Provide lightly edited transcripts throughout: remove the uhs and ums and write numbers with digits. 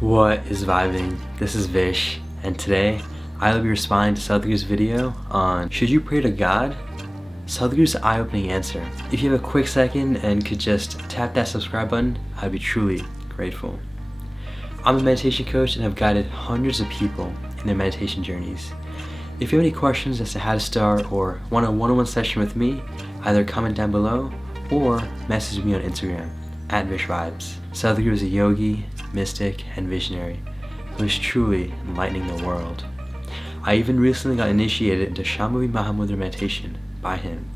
What is vibing? This is Vish, and today I will be responding to Sadhguru's video on should you pray to God? Sadhguru's eye-opening answer. If you have a quick second and could just tap that subscribe button, I'd be truly grateful. I'm a meditation coach and have guided hundreds of people in their meditation journeys. If you have any questions as to how to start or want a one-on-one session with me, either comment down below or message me on Instagram @VishVibes. Sadhguru is a yogi, mystic, and visionary who is truly enlightening the world. I even recently got initiated into Shambhavi Mahamudra meditation by him,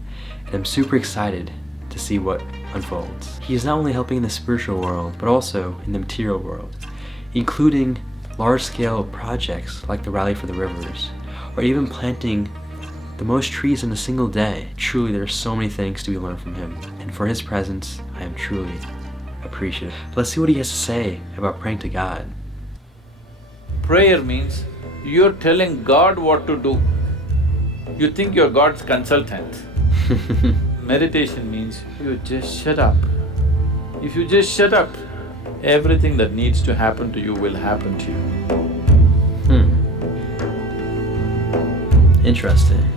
and I'm super excited to see what unfolds. He is not only helping in the spiritual world, but also in the material world, including large-scale projects like the Rally for the Rivers, or even planting the most trees in a single day. Truly, there are so many things to be learned from him, and for his presence, I am truly appreciative. Let's see what he has to say about praying to God. Prayer means you're telling God what to do. You think you're God's consultant. Meditation means you just shut up. If you just shut up, everything that needs to happen to you will happen to you. Interesting.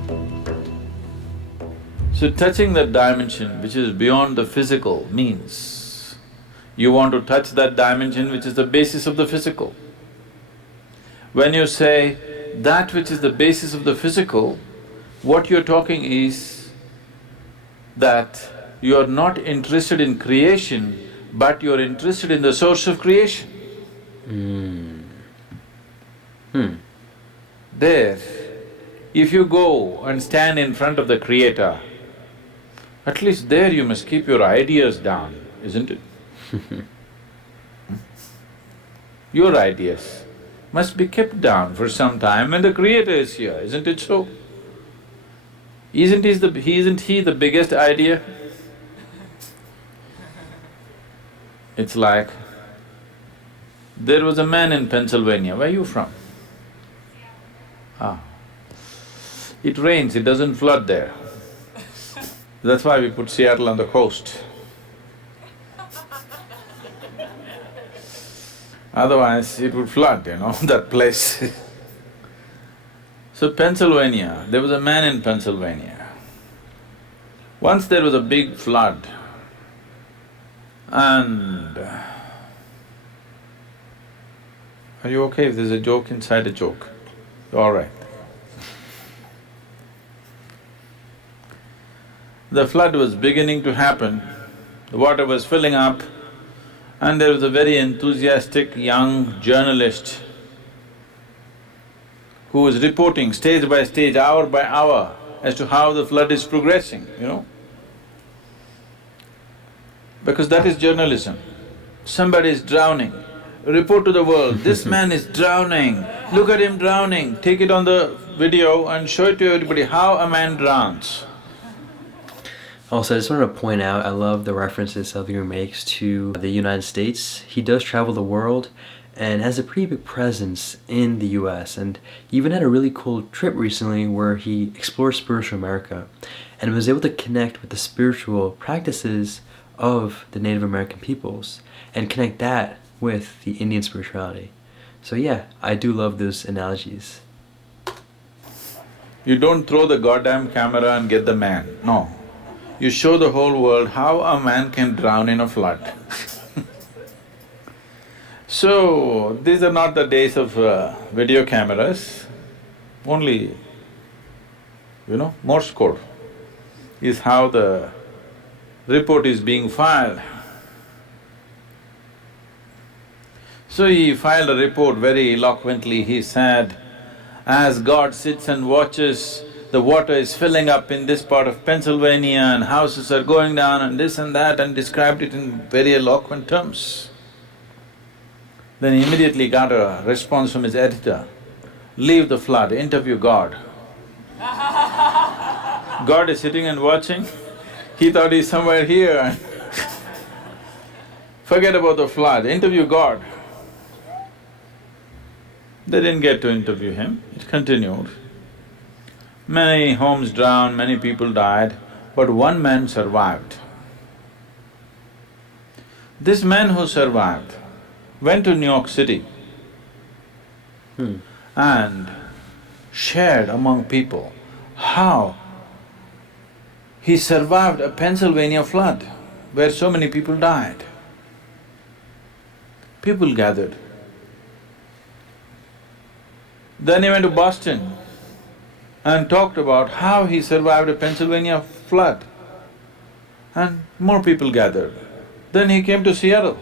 So touching that dimension which is beyond the physical means you want to touch that dimension which is the basis of the physical. When you say that which is the basis of the physical, what you're talking is that you're not interested in creation, but you're interested in the source of creation. There, if you go and stand in front of the Creator, at least there you must keep your ideas down, isn't it? Your ideas must be kept down for some time when the Creator is here, isn't it so? Isn't he the biggest idea? It's like, there was a man in Pennsylvania. Where are you from? Ah. It rains, it doesn't flood there. That's why we put Seattle on the coast. Otherwise, it would flood, that place. So Pennsylvania, there was a man in Pennsylvania. Once there was a big flood and… Are you okay if there's a joke inside a joke? All right. The flood was beginning to happen, the water was filling up, and there was a very enthusiastic young journalist who was reporting stage by stage, hour by hour as to how the flood is progressing, Because that is journalism. Somebody is drowning, report to the world, this man is drowning, look at him drowning, take it on the video and show it to everybody how a man drowns. Also, I just wanted to point out, I love the references Sadhguru makes to the United States. He does travel the world and has a pretty big presence in the US, and he even had a really cool trip recently where he explored spiritual America and was able to connect with the spiritual practices of the Native American peoples and connect that with the Indian spirituality. So yeah, I do love those analogies. You don't throw the goddamn camera and get the man, no. You show the whole world how a man can drown in a flood. So, these are not the days of video cameras, only, Morse code is how the report is being filed. So he filed a report very eloquently. He said, as God sits and watches, the water is filling up in this part of Pennsylvania and houses are going down and this and that, and described it in very eloquent terms. Then he immediately got a response from his editor, leave the flood, interview God. God is sitting and watching, he thought he's somewhere here and forget about the flood, interview God. They didn't get to interview him, it continued. Many homes drowned, many people died, but one man survived. This man who survived went to New York City and shared among people how he survived a Pennsylvania flood where so many people died. People gathered. Then he went to Boston and talked about how he survived a Pennsylvania flood, and more people gathered. Then he came to Seattle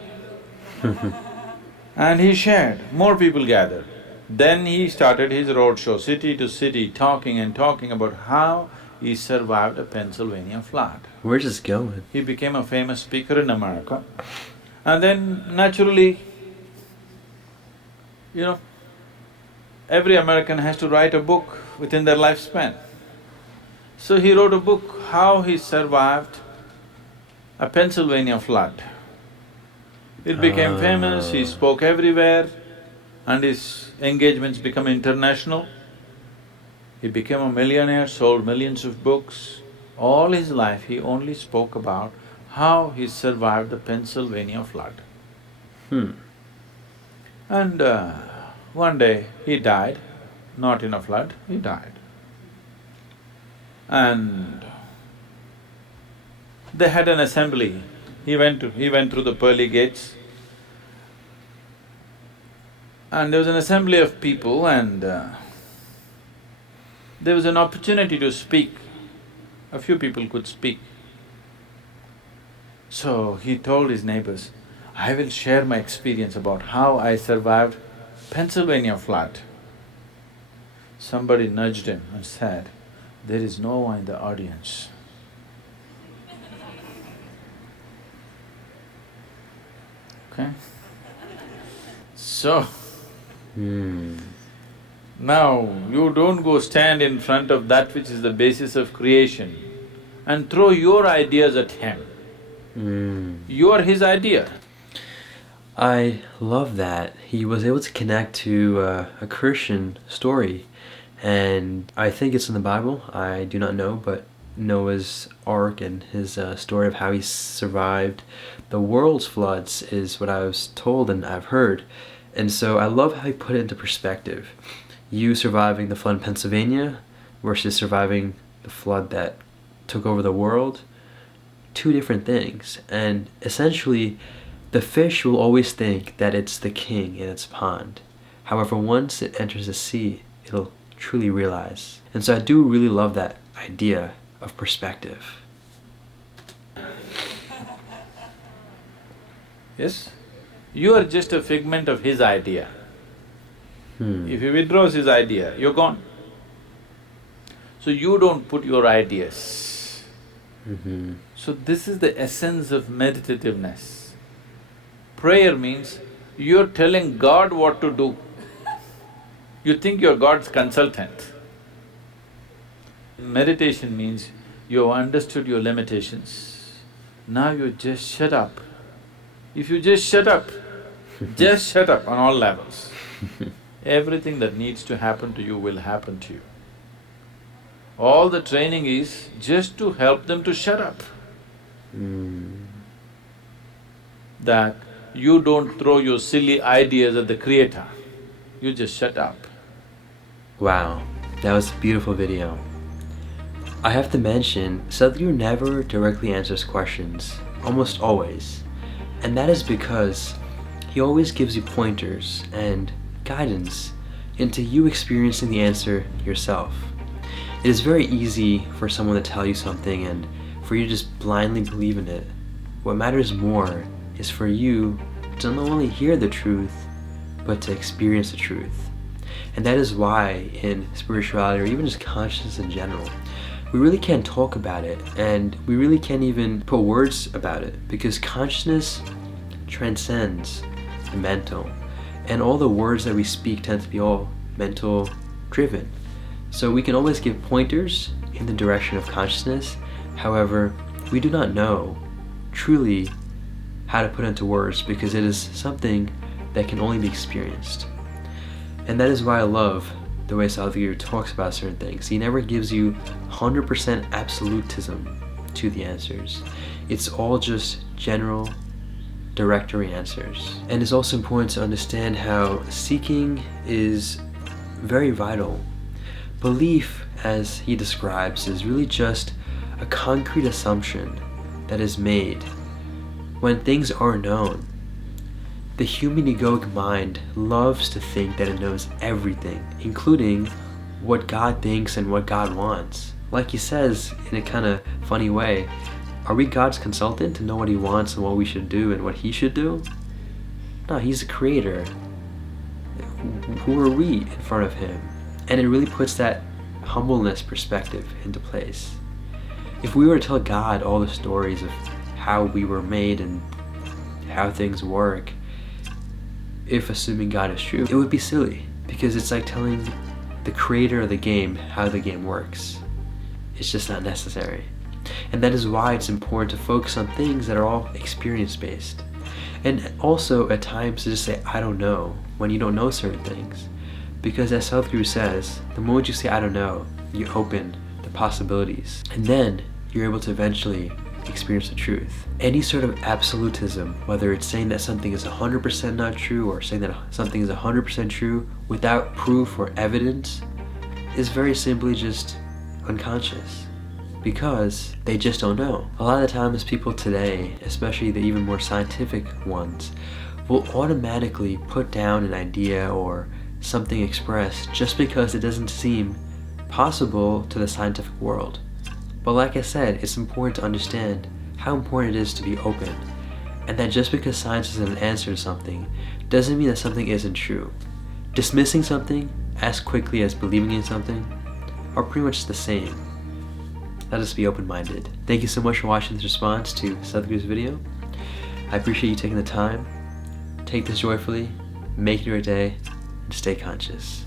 and he shared, more people gathered. Then he started his roadshow, city to city, talking and talking about how he survived a Pennsylvania flood. Where's this going? He became a famous speaker in America. And then naturally, every American has to write a book within their lifespan. So he wrote a book, how he survived a Pennsylvania flood. It became famous, he spoke everywhere, and his engagements became international. He became a millionaire, sold millions of books. All his life he only spoke about how he survived the Pennsylvania flood. And one day he died, not in a flood, he died. And they had an assembly. He went through the pearly gates, and there was an assembly of people, and there was an opportunity to speak. A few people could speak. So he told his neighbors, I will share my experience about how I survived Pennsylvania flood. Somebody nudged him and said, there is no one in the audience. Okay? So, now you don't go stand in front of that which is the basis of creation and throw your ideas at him. You are his idea. I love that. He was able to connect to a Christian story, and I think it's in the Bible, I do not know, but Noah's Ark and his story of how he survived the world's floods is what I was told and I've heard. And so I love how he put it into perspective. You surviving the flood in Pennsylvania versus surviving the flood that took over the world, two different things. And essentially, the fish will always think that it's the king in its pond. However, once it enters the sea, it'll truly realize. And so I do really love that idea of perspective. Yes? You are just a figment of his idea. If he withdraws his idea, you're gone. So you don't put your ideas. So this is the essence of meditativeness. Prayer means you're telling God what to do. You think you're God's consultant. Meditation means you've understood your limitations. Now you just shut up. If you just shut up on all levels, everything that needs to happen to you will happen to you. All the training is just to help them to shut up. That you don't throw your silly ideas at the Creator, you just shut up. Wow, that was a beautiful video. I have to mention, Sadhguru never directly answers questions, almost always. And that is because he always gives you pointers and guidance into you experiencing the answer yourself. It is very easy for someone to tell you something and for you to just blindly believe in it. What matters more is for you to not only hear the truth, but to experience the truth. And that is why in spirituality, or even just consciousness in general, we really can't talk about it, and we really can't even put words about it, because consciousness transcends the mental, and all the words that we speak tend to be all mental driven. So we can always give pointers in the direction of consciousness, however, we do not know truly how to put into words, because it is something that can only be experienced. And that is why I love the way Sadhguru talks about certain things. He never gives you 100% absolutism to the answers. It's all just general directory answers. And it's also important to understand how seeking is very vital. Belief, as he describes, is really just a concrete assumption that is made when things are known. The human egoic mind loves to think that it knows everything, including what God thinks and what God wants. Like he says in a kind of funny way, are we God's consultant to know what he wants and what we should do and what he should do? No, he's the creator. Who are we in front of him? And it really puts that humbleness perspective into place. If we were to tell God all the stories of how we were made and how things work, if assuming God is true, it would be silly, because it's like telling the creator of the game how the game works. It's just not necessary. And that is why it's important to focus on things that are all experience-based. And also at times to just say, I don't know, when you don't know certain things. Because as Sadhguru says, the moment you say, I don't know, you open the possibilities. And then you're able to eventually experience the truth. Any sort of absolutism, whether it's saying that something is 100% not true or saying that something is 100% true without proof or evidence, is very simply just unconscious, because they just don't know. A lot of the times people today, especially the even more scientific ones, will automatically put down an idea or something expressed just because it doesn't seem possible to the scientific world. But like I said, it's important to understand how important it is to be open, and that just because science is an answer to something doesn't mean that something isn't true. Dismissing something as quickly as believing in something are pretty much the same. Let us be open-minded. Thank you so much for watching this response to Sadhguru's video. I appreciate you taking the time. Take this joyfully, make it your day, and stay conscious.